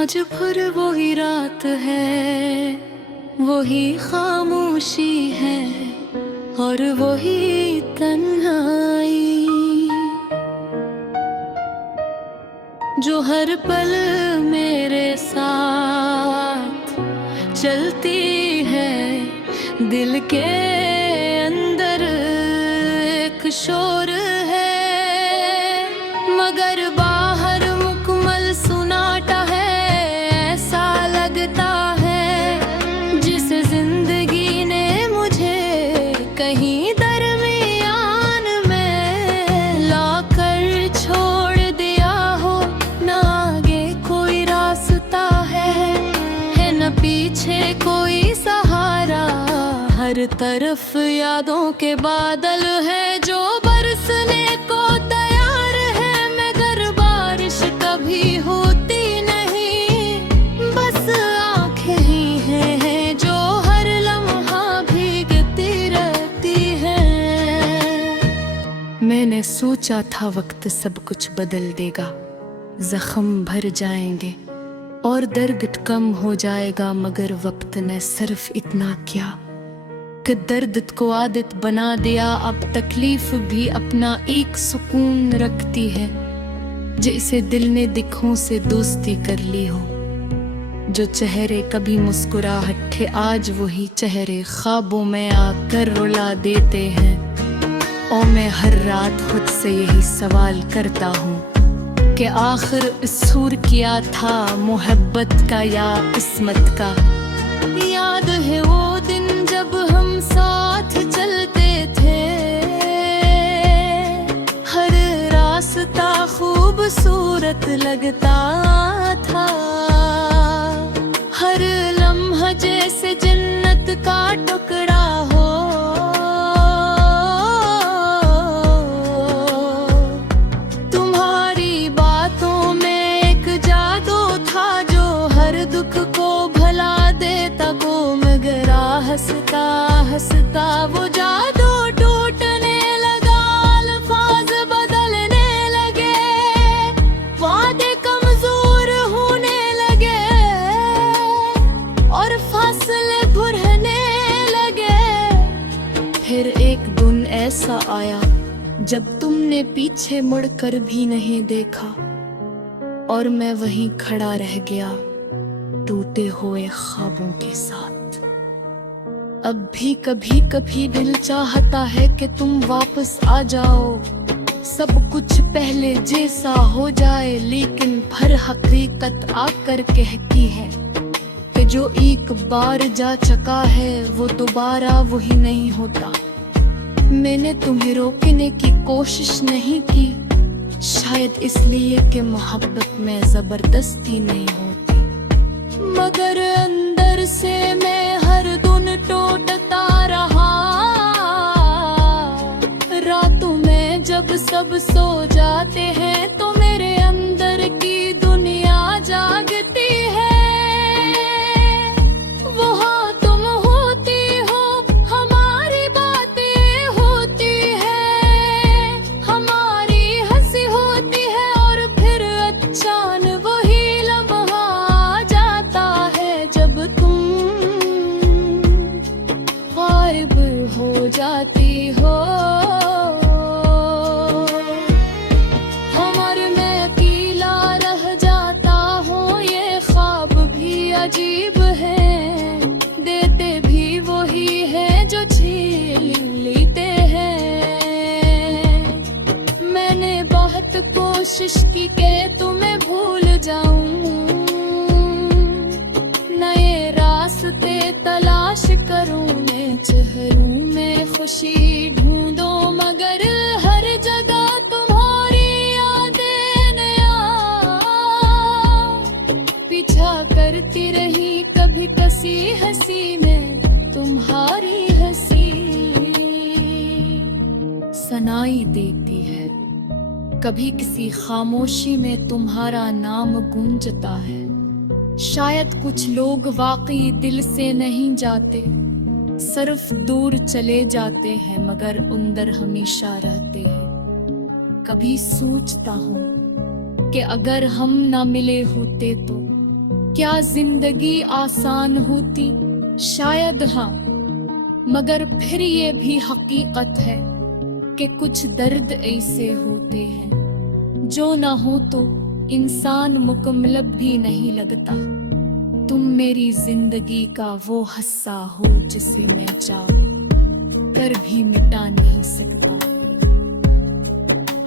आज फिर वही रात है, वही खामोशी है और वही तन्हाई जो हर पल मेरे साथ चलती है। दिल के अंदर एक शोर है, मगर बाहर मुकम्मल सुनाटा है। ऐसा लगता है जिस जिंदगी ने मुझे कहीं दरमियान में लाकर छोड़ दिया हो। न आगे कोई रास्ता है न पीछे कोई सहारा। हर तरफ यादों के बादल है जो बरसने को तैयार है, मगर बारिश कभी होती नहीं। बस आंखें ही हैं जो हर लम्हा भीगती रहती हैं। मैंने सोचा था वक्त सब कुछ बदल देगा, जख्म भर जाएंगे और दर्द कम हो जाएगा, मगर वक्त ने सिर्फ इतना किया कि दर्द को आदत बना दिया। अब तकलीफ भी अपना एक सुकून रखती है, जैसे दिल ने दिखों से दोस्ती कर ली हो। जो चेहरे कभी मुस्कुराहट थे, आज वही चेहरे ख्वाबों में आकर रुला देते हैं। और मैं हर रात खुद से यही सवाल करता हूँ कि आखिर इसूर किया था मोहब्बत का या किस्मत का। याद है वो दिन जब हम साथ चलते थे, हर रास्ता खूबसूरत लगता था। हर लम्हा जैसे जन्नत का टुकड़ा हो। तुम्हारी बातों में एक जादू था जो हर दुख को भुला देता को, मगर हंसता हंसता वो जादू टूटने लगा। अल्फाज बदलने लगे, वादे कमजोर होने लगे और फासले बढ़ने लगे। फिर एक दिन ऐसा आया जब तुमने पीछे मुड़कर भी नहीं देखा और मैं वहीं खड़ा रह गया टूटे हुए ख्वाबों के साथ। अब भी कभी कभी दिल चाहता है कि तुम वापस आ जाओ, सब कुछ पहले जैसा हो जाए, लेकिन फिर हकीकत आकर कहती है कि जो एक बार जा चुका है वो दोबारा वही नहीं होता। मैंने तुम्हें रोकने की कोशिश नहीं की, शायद इसलिए कि मोहब्बत में जबरदस्ती नहीं होती, मगर अंदर से मैं हर दिन टूटता रहा। रातों में जब सब सो जाते हैं तो मेरे अंदर की दुनिया जागती है। वहाँ तुम होती हो, हमारी बातें होती है, हमारी हंसी होती है और फिर अचानक वही लम्हा आ जाता है जब तुम गायब हो जाती हो। हमारे मैं अकेला रह जाता हूँ, ये ख्वाब भी अजीब है, देते भी वही है जो छीन लेते हैं। मैंने बहुत कोशिश की कि तुम्हें भूल जाऊं, नए रास्ते तलाश करूं, नए चेहरों में खुशी ढूंढूं, मगर हर जगह तुम्हारी यादें नया पीछा करती रही। कभी कसी हंसी में तुम्हारी हंसी सुनाई देती है, कभी किसी खामोशी में तुम्हारा नाम गूंजता है। शायद कुछ लोग वाकई दिल से नहीं जाते, सिर्फ दूर चले जाते हैं, मगर अंदर हमेशा रहते हैं। कभी सोचता हूँ कि अगर हम ना मिले होते तो क्या जिंदगी आसान होती? शायद हाँ, मगर फिर ये भी हकीकत है कि कुछ दर्द ऐसे होते हैं जो ना हो तो इंसान मुकम्मल भी नहीं लगता। तुम मेरी जिंदगी का वो हिस्सा हो जिसे मैं चाह कर भी मिटा नहीं सकता।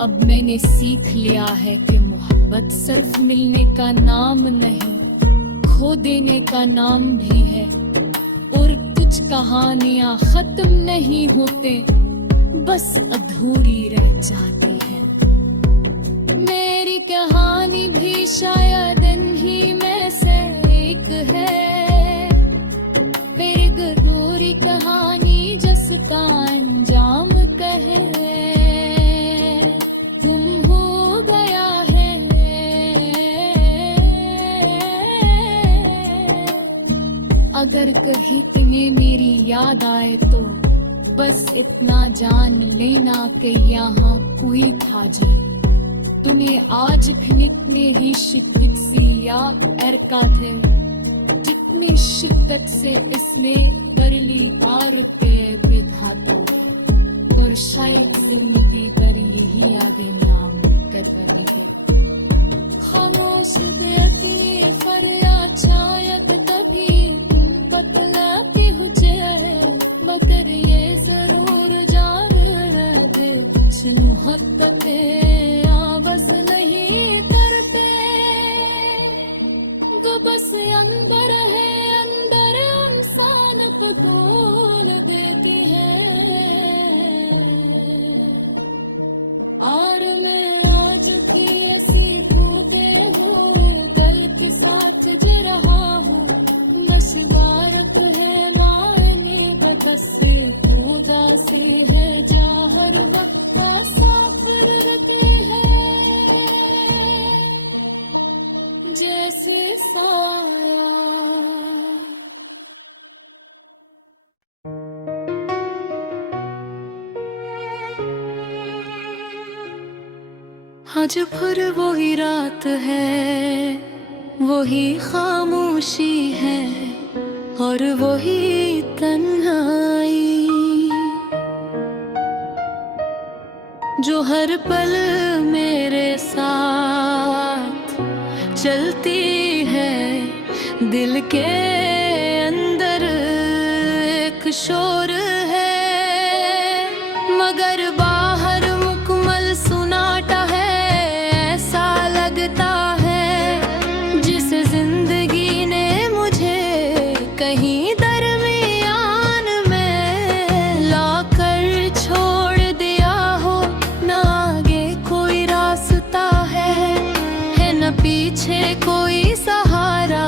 अब मैंने सीख लिया है कि मोहब्बत सिर्फ मिलने का नाम नहीं, खो देने का नाम भी है। और कुछ कहानियां खत्म नहीं होते, बस अधूरी रह जाती है। मेरी कहानी भी शायद इन्हीं में से एक है, मेरी गरूरी कहानी जिसका अंजाम कहे गुम हो गया है। अगर कभी तुम्हें मेरी याद आए तो बस इतना जान लेना कि यहाँ कोई था जी तुम्हें आज भी इतने ही शिद्दत से याद एरका थे जितनी शिद्दत से इसने कर ली पार पे विधाता। और शायद जिंदगी पर यही यादें नाम कर रही है। खामोश रहती फरियाद शायद कभी तुम बतला के हो जाए, मगर ये जरूर जान दे कुछ मुहब्बतें बस नहीं करते। जो बस अंदर है अंदर इंसान को तोल देती है। और मैं आज भी ऐसी टूटे हुए दिल के साथ जी रहा हूँ। नशवारत है मायने बकस खुदा से है जा हर वक्त का साफर रहते हैं जैसे साया। आज फिर वही रात है, वही खामोशी है और वही तन्हाई जो हर पल मेरे साथ चलती है। दिल के अंदर एक शोर है, मगर बाहर मुकम्मल सुनाटा है। ऐसा लगता है जिस जिंदगी ने मुझे कहीं दरमियान में लाकर छोड़ दिया हो। न आगे कोई रास्ता है न पीछे कोई सहारा।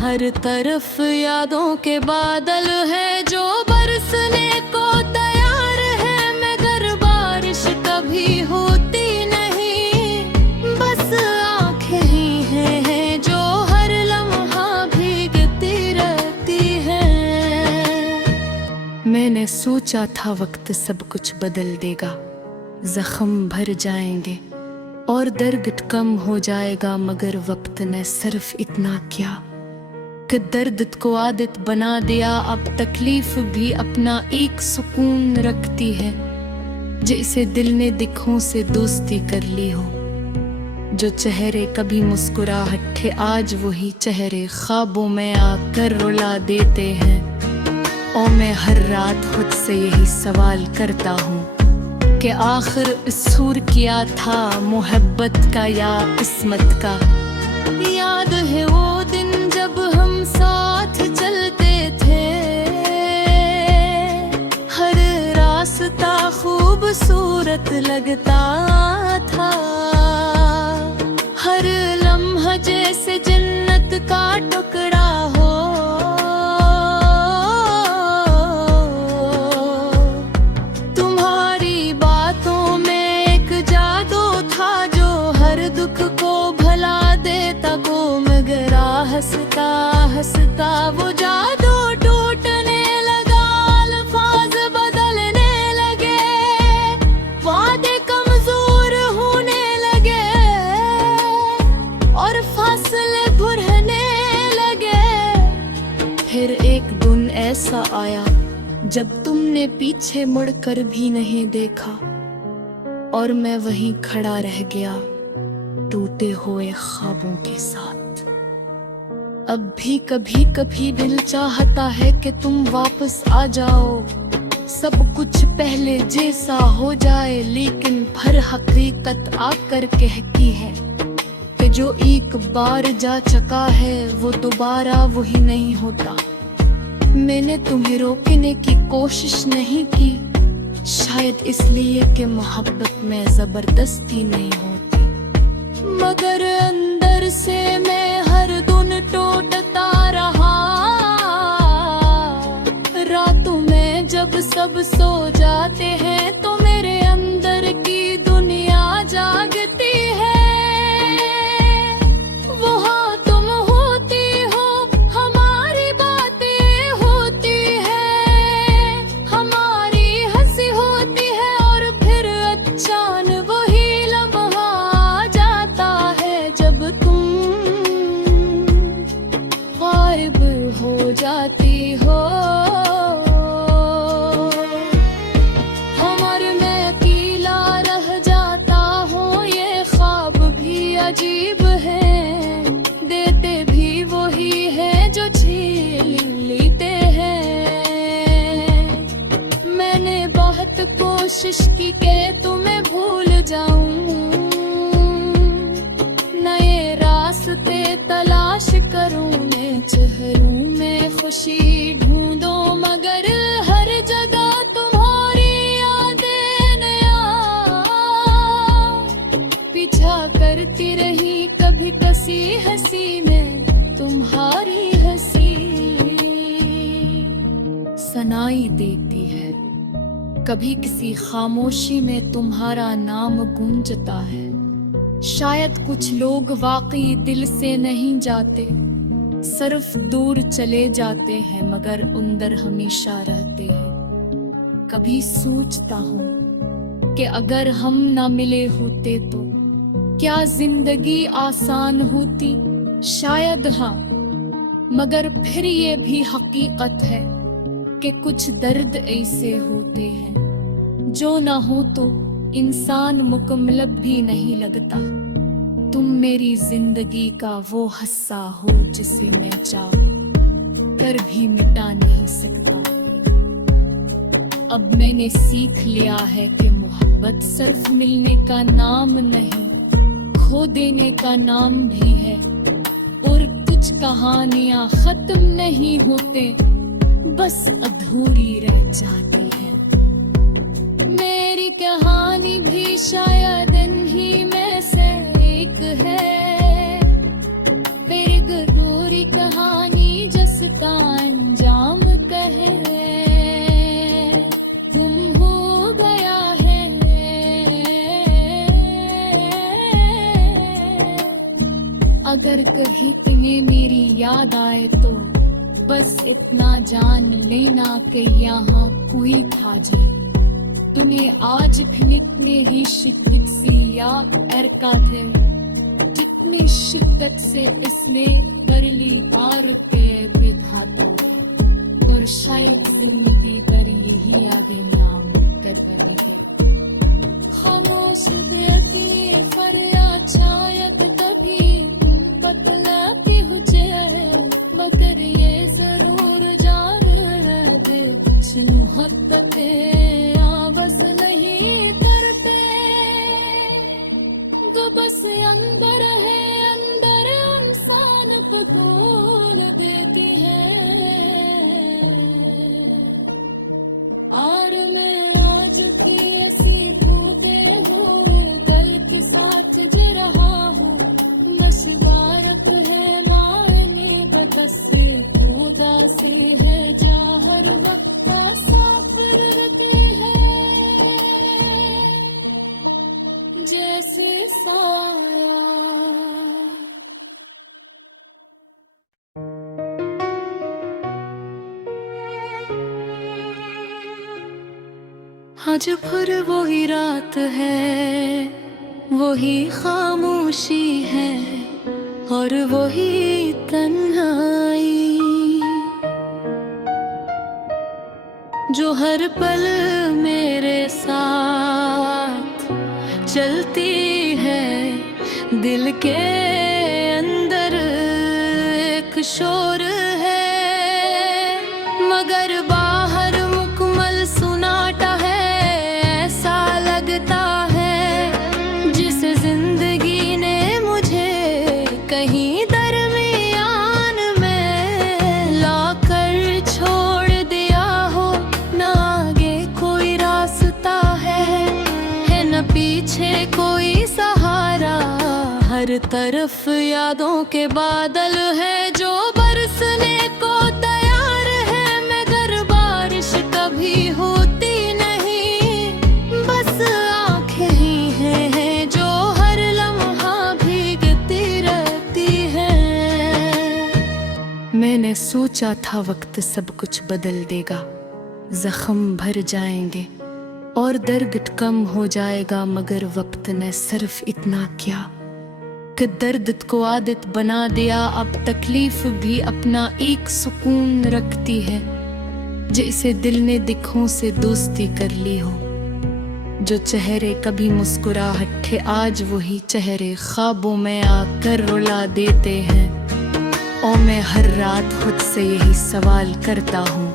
हर तरफ यादों के बादल है जो बरसने को तैयार है, मगर बारिश कभी होती नहीं। बस आंखें ही हैं जो हर लम्हा भीगती रहती हैं। मैंने सोचा था वक्त सब कुछ बदल देगा, जख्म भर जाएंगे और दर्द कम हो जाएगा, मगर वक्त ने सिर्फ इतना किया कि दर्द को आदत बना दिया। अब तकलीफ भी अपना एक सुकून रखती है, जैसे दिल ने दिखों से दोस्ती कर ली हो। जो चेहरे कभी मुस्कुराहट थे आज वही चेहरे ख्वाबों में आकर रुला देते हैं। और मैं हर रात खुद से यही सवाल करता हूँ कि आखिर इसूर किया था मोहब्बत का या किस्मत का। याद है वो दिन जब हम साथ चलते थे, हर रास्ता खूबसूरत लगता था। हर लम्हा जैसे जन्नत का टुकड़ा हो। तुम्हारी बातों में एक जादू था जो हर दुख को भुला देता को, मगर हंसता हंसता वो जादू टूटने लगा। अल्फाज बदलने लगे, वादे कमजोर होने लगे और फासले बढ़ने जब तुमने पीछे मुड़कर भी नहीं देखा और मैं वहीं खड़ा रह गया टूटे हुए ख्वाबों के साथ। अब भी कभी कभी दिल चाहता है कि तुम वापस आ जाओ, सब कुछ पहले जैसा हो जाए, लेकिन फिर हकीकत आकर कहती है कि जो एक बार जा चुका है वो दोबारा वही नहीं होता। मैंने तुम्हें रोकने की कोशिश नहीं की, शायद इसलिए कि मोहब्बत में जबरदस्ती नहीं होती, मगर अंदर से मैं हर दिन टूटता रहा। रातों में जब सब सो जाते हैं तो मेरे अंदर की दुनिया जागती है। वहाँ तुम होती हो, हमारी बातें होती है, हमारी हंसी होती है, और फिर अचानक वही लम्हा आ जाता है जब तुम गायब हो जाती हो। अजीब है, देते भी वही है जो छीन लेते हैं। मैंने बहुत कोशिश की कि तुम्हें भूल जाऊं, नए रास्ते तलाश करूं, नए चेहरों में खुशी ढूंढूं, मगर हर जगह तुम्हारी यादें नया पीछा करती रही। कभी कसी हंसी में तुम्हारी हंसी सुनाई देती है, कभी किसी खामोशी में तुम्हारा नाम गूंजता है। शायद कुछ लोग वाकई दिल से नहीं जाते, सिर्फ दूर चले जाते हैं, मगर अंदर हमेशा रहते हैं। कभी सोचता हूँ कि अगर हम ना मिले होते तो क्या जिंदगी आसान होती? शायद हाँ, मगर फिर ये भी हकीकत है कि कुछ दर्द ऐसे होते हैं जो ना हो तो इंसान मुकम्मल भी नहीं लगता। तुम मेरी जिंदगी का वो हिस्सा हो जिसे मैं चाह कर भी मिटा नहीं सकता। अब मैंने सीख लिया है कि मोहब्बत सिर्फ मिलने का नाम नहीं, खो देने का नाम भी है, और कुछ कहानियां खत्म नहीं होते, बस अधूरी रह जाती है। मेरी कहानी भी शायद इन्हीं में से एक है, मेरी अधूरी कहानी जिसका अंजाम कहे गुम हो गया है। अगर कभी तुम्हें मेरी याद आए तो बस इतना जान लेना कि यहाँ कोई था जी। तुम्हें आज भी इतने ही शिद्दत सी याद अरका थे, जितनी शिद्दत से इसने बरली बार पे विधातों, और शायद जिंदगी पर यही यादें नाम कर बनेगी। खामोश रहती फरियाद शायद तभी बतला के हुजे, मगर ये जरूर जान दे सुनो हत्ते बस नहीं करते, जो बस अंदर है, अंदर इंसान को खोल देती है। और मैं आज की ऐसी टूटे हुए दिल के साथ जी रहा हूँ, मुबारक है मायने बदस खुदा से है जा हर वक्त साफिर रहते हैं जैसे साया। आज फिर वही रात है, वही खामोशी है, और वही तन्हाई। जो हर पल मेरे साथ चलती है। दिल के अंदर एक शोर है, मगर बाहर मुकम्मल सुनाटा है। ऐसा लगता है जिस जिंदगी ने मुझे कहीं दरमियान में लाकर छोड़ दिया हो। न आगे कोई रास्ता है न पीछे कोई सहारा। हर तरफ यादों के बादल है जो बरसने को तैयार है, मगर बारिश कभी होती नहीं। बस आंखें ही हैं जो हर लम्हा भीगती रहती हैं। मैंने सोचा था वक्त सब कुछ बदल देगा, जख्म भर जाएंगे और दर्द कम हो जाएगा, मगर वक्त ने सिर्फ इतना किया कि दर्द को आदत बना दिया। अब तकलीफ भी अपना एक सुकून रखती है, जैसे दिल ने दिखों से दोस्ती कर ली हो। जो चेहरे कभी मुस्कुराहट थे, आज वही चेहरे ख्वाबों में आकर रुला देते हैं। और मैं हर रात खुद से यही सवाल करता हूँ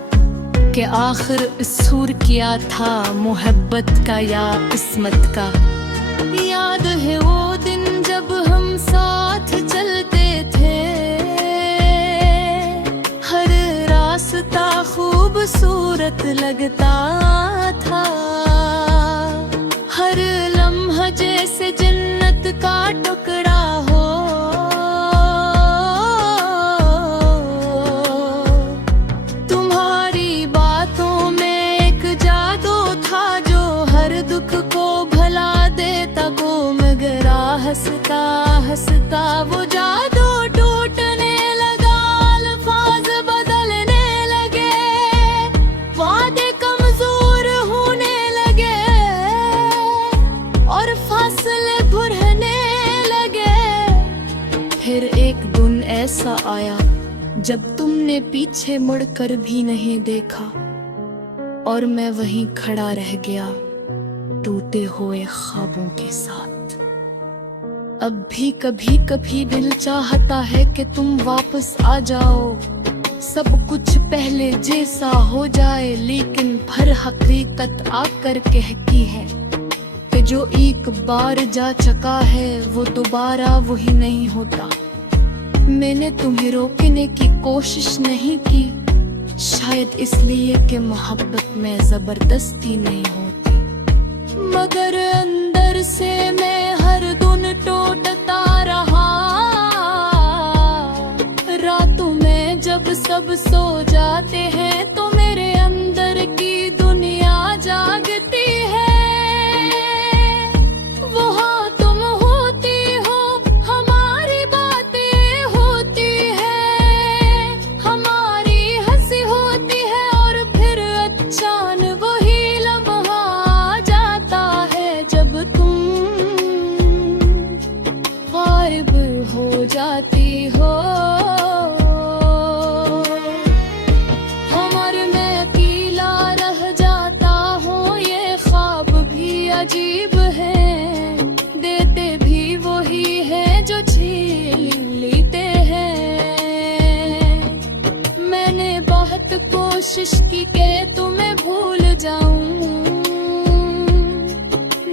कि आखिर इसूर किया था मोहब्बत का या किस्मत का। याद है वो दिन जब हम साथ चलते थे, हर रास्ता खूबसूरत लगता था। हर लम्हा जैसे जन्नत का टुकड़ा हो। तुम्हारी बातों में एक जादू था जो हर दुख को भुला देता को। मगर हंसता हंसता वो जादू टूटने लगा, अल्फाज बदलने लगे, वादे कमजोर होने लगे और फासले बढ़ने लगे। फिर एक दिन ऐसा आया जब तुमने पीछे मुड़कर भी नहीं देखा और मैं वहीं खड़ा रह गया टूटे हुए ख्वाबों के साथ। अब भी कभी कभी दिल चाहता है कि तुम वापस आ जाओ, सब कुछ पहले जैसा हो जाए, लेकिन भर हकीकत आकर कहती है कि जो एक बार जा चुका है वो दोबारा वही नहीं होता। मैंने तुम्हें रोकने की कोशिश नहीं की, शायद इसलिए कि मोहब्बत में जबरदस्ती नहीं होती, मगर अंदर से मैं हर दिन टूटता रहा। रातों में जब सब सो जाते हैं तो मेरे अंदर की दुनिया जागती है। वहाँ तुम होती हो, हमारी बातें होती है, हमारी हंसी होती है और फिर अचानक वही लम्हा आ जाता है जब तुम गायब हो जाती हो। अजीब है, देते भी वही है जो छीन लेते हैं। मैंने बहुत कोशिश की कि तुम्हें भूल जाऊं,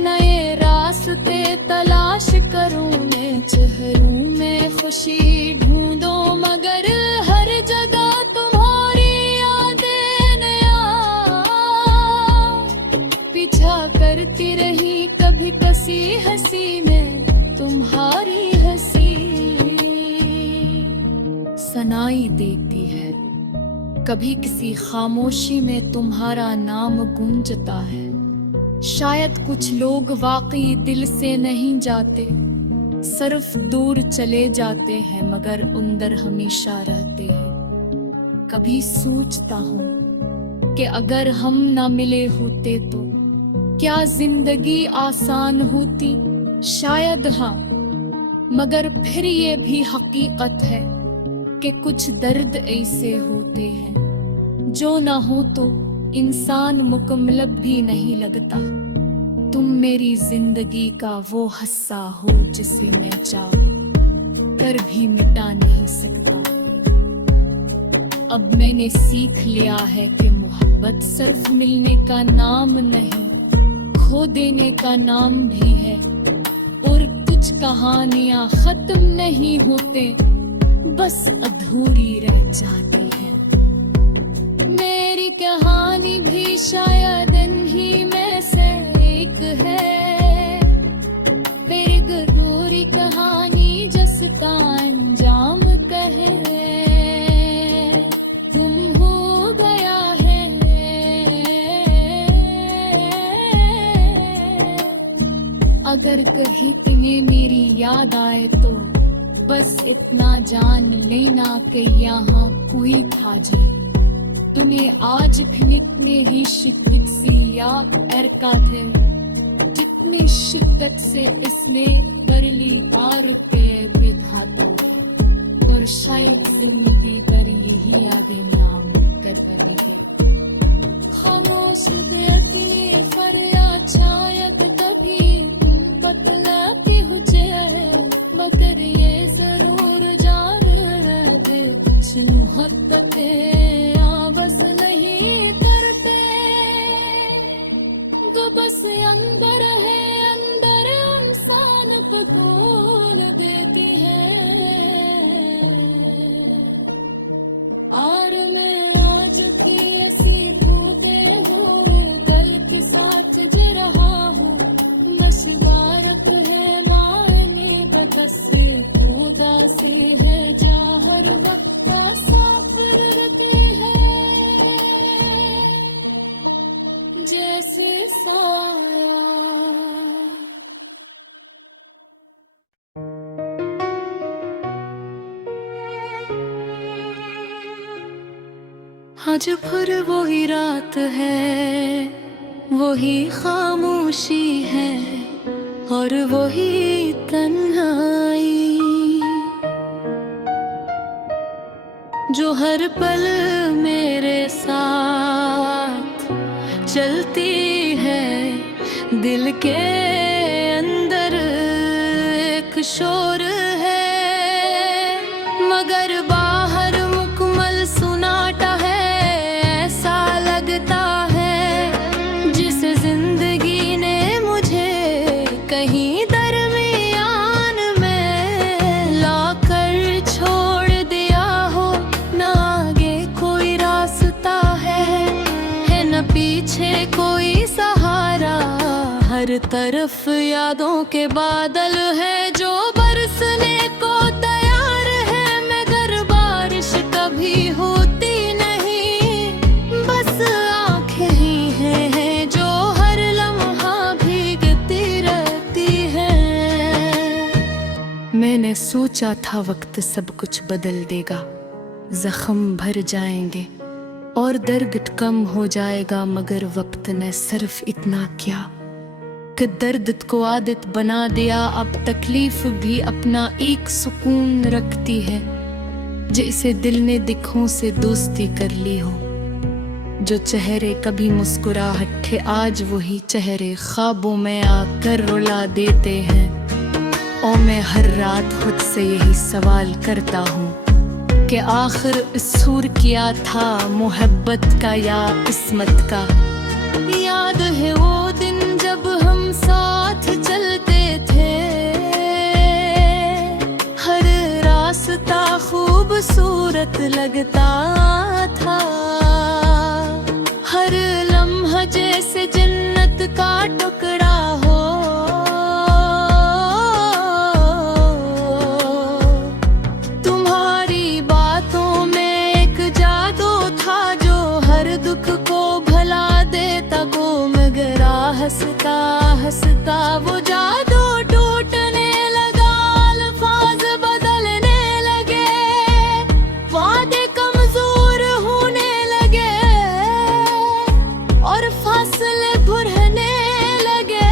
नए रास्ते तलाश करूं, नए चेहरों में खुशी ढूंढूं, मगर हर जगह तुम्हारी यादें नया पीछा करती रही। कभी कसी हंसी में तुम्हारी हंसी सुनाई देती है, कभी किसी खामोशी में तुम्हारा नाम गूंजता है। शायद कुछ लोग वाकई दिल से नहीं जाते, सिर्फ दूर चले जाते हैं, मगर अंदर हमेशा रहते हैं। कभी सोचता हूँ कि अगर हम ना मिले होते तो क्या जिंदगी आसान होती? शायद हाँ, मगर फिर ये भी हकीकत है कि कुछ दर्द ऐसे होते हैं जो ना हो तो इंसान मुकम्मल भी नहीं लगता। तुम मेरी जिंदगी का वो हिस्सा हो जिसे मैं चाह कर भी मिटा नहीं सकता। अब मैंने सीख लिया है कि मोहब्बत सिर्फ मिलने का नाम नहीं, खो देने का नाम भी है। और कुछ कहानियां खत्म नहीं होते, बस अधूरी रह जाती है। मेरी कहानी भी शायद इन्हीं में से एक है, मेरी अधूरी कहानी जिसका अंजाम कहे गुम हो गया है। अगर कहीं तुम्हें मेरी याद आए तो बस इतना जान लेना कि यहाँ कोई था जी। तुम्हें आज भी इतने ही शिद्दत से याद करता थे जितनी शिद्दत से इसने बरली आर पे था तो। और शायद जिंदगी पर यही यादें नाम कर रही है। खामोश देखिए फरियाद शायद कभी तुम बतलाते हो जाए, मगर ये जरूर जान रहते कुछ मुहब्बतें बस नहीं करते। जो बस अंदर है, अंदर इंसान को खोल देती है। और मैं आज की ऐसी टूटे हुए दिल के साथ जी रहा हूँ। मशवारत है मायने बस खुदा से है जा हर वक्त का साफर रहते हैं जैसे साया। आज फिर वही रात है, वही खामोशी है और वही तन्हाई जो हर पल मेरे साथ चलती है। दिल के अंदर एक शोर है, मगर बाहर मुकम्मल सुनाटा है। ऐसा लगता है जिस जिंदगी ने मुझे कहीं दरमियान में लाकर छोड़ दिया हो। ना आगे कोई रास्ता है न पीछे कोई सहारा। हर तरफ यादों के बादल है जो बरसने को तैयार है, मगर बारिश कभी होती नहीं। बस आंखें ही हैं जो हर लम्हा भीगती रहती हैं। मैंने सोचा था वक्त सब कुछ बदल देगा, जख्म भर जाएंगे और दर्द कम हो जाएगा, मगर वक्त ने सिर्फ इतना किया कि दर्द को आदत बना दिया। अब तकलीफ भी अपना एक सुकून रखती है, जैसे दिल ने दिखों से दोस्ती कर ली हो। जो चेहरे कभी मुस्कुराहट थे आज वही चेहरे ख्वाबों में आकर रुला देते हैं। और मैं हर रात खुद से यही सवाल करता हूँ कि आखिर इसूर किया था मोहब्बत का या किस्मत का। याद है वो दिन जब हम साथ चलते थे, हर रास्ता खूबसूरत लगता था। हर लम्हा जैसे जन्नत का टुकड़ा हो। तुम्हारी बातों में एक जादू था जो हर दुख को भुला देता को, मगर हंसता हंसता वो जादू टूटने लगा। अल्फाज बदलने लगे, वादे कमजोर होने लगे और फासले बढ़ने लगे।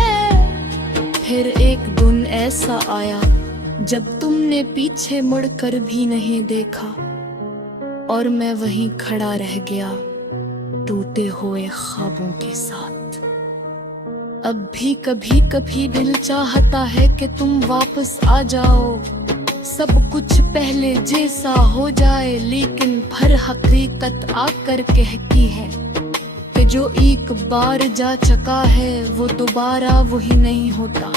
फिर एक दिन ऐसा आया जब तुमने पीछे मुड़कर भी नहीं देखा और मैं वहीं खड़ा रह गया। टूटे हुए ख्वाबों के साथ। अब भी कभी कभी दिल चाहता है कि तुम वापस आ जाओ, सब कुछ पहले जैसा हो जाए, लेकिन फिर हकीकत आकर कहती है कि जो एक बार जा चुका है वो दोबारा वही नहीं होता।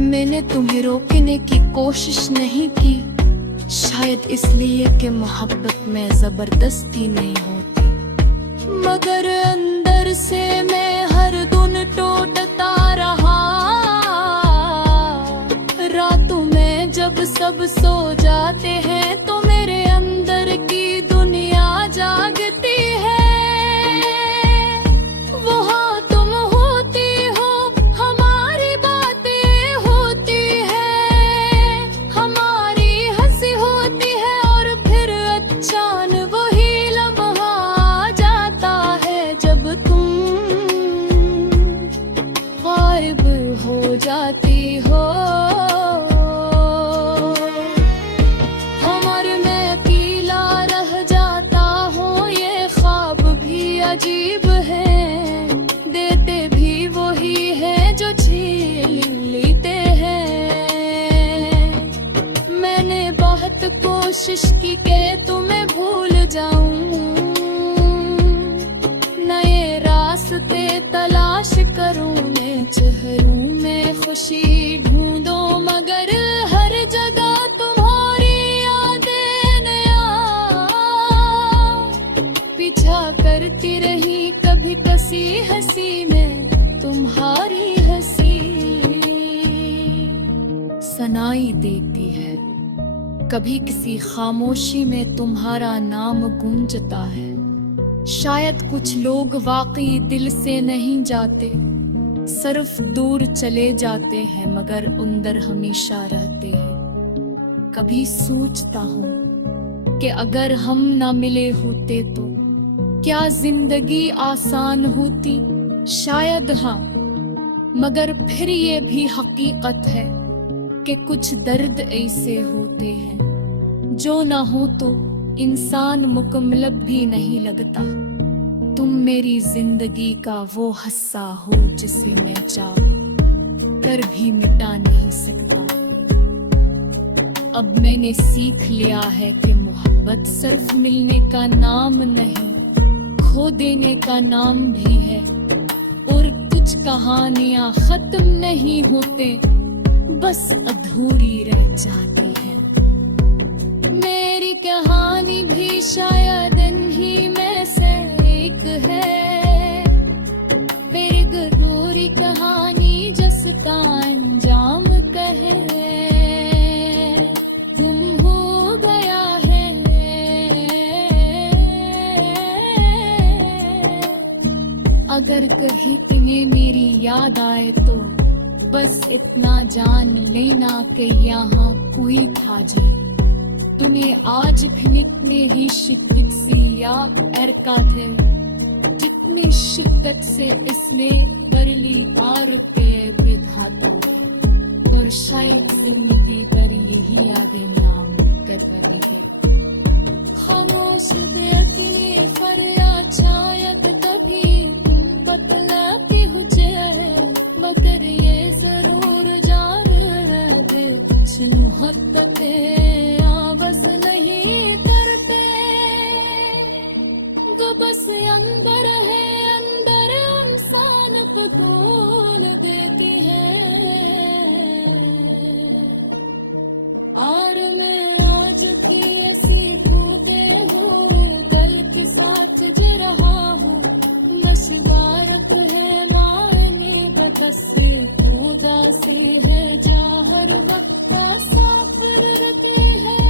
मैंने तुम्हें रोकने की कोशिश नहीं की, शायद इसलिए कि मोहब्बत में जबरदस्ती नहीं होती, मगर अंदर से मैं हर दिन टूटता रहा। रातों में जब सब सो जाते हैं तो मेरे अंदर की दुनिया जागती है। वहाँ तुम होती हो, हमारी बातें होती है, हमारी हंसी होती है, और फिर अचानक वही लम्हा आ जाता है जब तुम गायब हो जाती हो। अजीब है, देते भी वही है जो छीन लेते हैं। मैंने बहुत कोशिश की कि तुम्हें भूल जाऊं, नए रास्ते तलाश करूं, नए चेहरों में खुशी ढूंढूं, मगर हर जगह तुम्हारी यादें नया पीछा करती रही। कभी कसी हंसी में तुम्हारी हंसी सुनाई देती है, कभी किसी खामोशी में तुम्हारा नाम गूंजता है। शायद कुछ लोग वाकई दिल से नहीं जाते, सिर्फ दूर चले जाते हैं, मगर अंदर हमेशा रहते हैं। कभी सोचता हूँ कि अगर हम ना मिले होते तो क्या जिंदगी आसान होती? शायद हाँ, मगर फिर ये भी हकीकत है कि कुछ दर्द ऐसे होते हैं जो ना हो तो इंसान मुकम्मल भी नहीं लगता। तुम मेरी जिंदगी का वो हिस्सा हो जिसे मैं चाह कर भी मिटा नहीं सकता। अब मैंने सीख लिया है कि मोहब्बत सिर्फ मिलने का नाम नहीं, खो देने का नाम भी है, और कुछ कहानियां खत्म नहीं होते, बस अधूरी रह जाती है। मेरी कहानी भी शायद इन्हीं में से एक है, मेरी अधूरी कहानी जिसका अंजाम कहे गुम हो गया है। अगर कहीं तुम्हें मेरी याद आए तो बस इतना जान लेना कि यहाँ कोई था जी। तुम्हें आज भी इतने ही शिद्दत से या एरका थे जितनी शिद्दत से इसने बरली बार पे विधाता, और शायद जिंदगी पर यही यादें नाम कर रही है। खामोश बेअकीनी फरियाद शायद कभी बतला के हुजे, मगर ये जरूर जान दे कुछ मोहब्बतें आवाज़ नहीं करते, जो बस अंदर है, अंदर इंसान को तोल देती है। और मैं आज भी ऐसी टूटे हुए दिल के साथ जी रहा हूँ, नशवारत है मायने बदस उदासी है, जहाँ हर वक्त साफर रहते हैं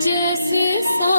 जैसे सा